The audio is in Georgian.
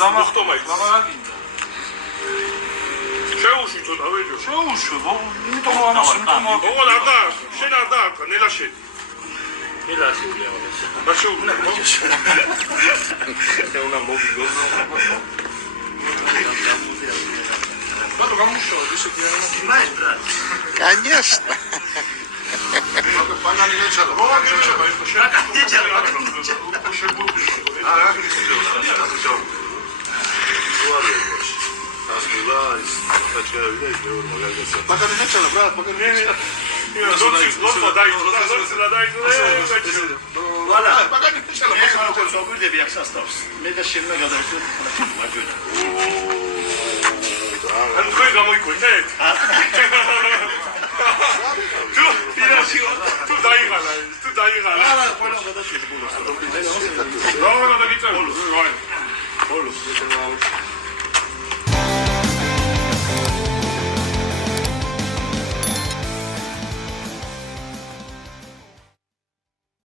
დამახტომა იქ. შეუშვი ცოტა ვეჯო. შეუშვი, იმიტომ რომ ამას იმიტომ ოღონ არ და შენ არ დაარქვა, ნელა შენ. ნელა შეუძლია ეს. და შეუძლია. ეს უნდა მოგიგოს. Бабу гамушо, дышит я. Снимаешь, брат? Конечно. Банан не чало. Банан не чало, это что? Не чало. А, как не сидел? Пока не начало, брат, пока не начало. Лофа дай, лофа дай. Voilà. Пока не начало. Собой дебиак составс. Мы даже не гадаем, что 안 거기 가모있고네. tu dai gana. Ahora poi non vado a No, no, no, no, no, no, no, no, no, no, no, no,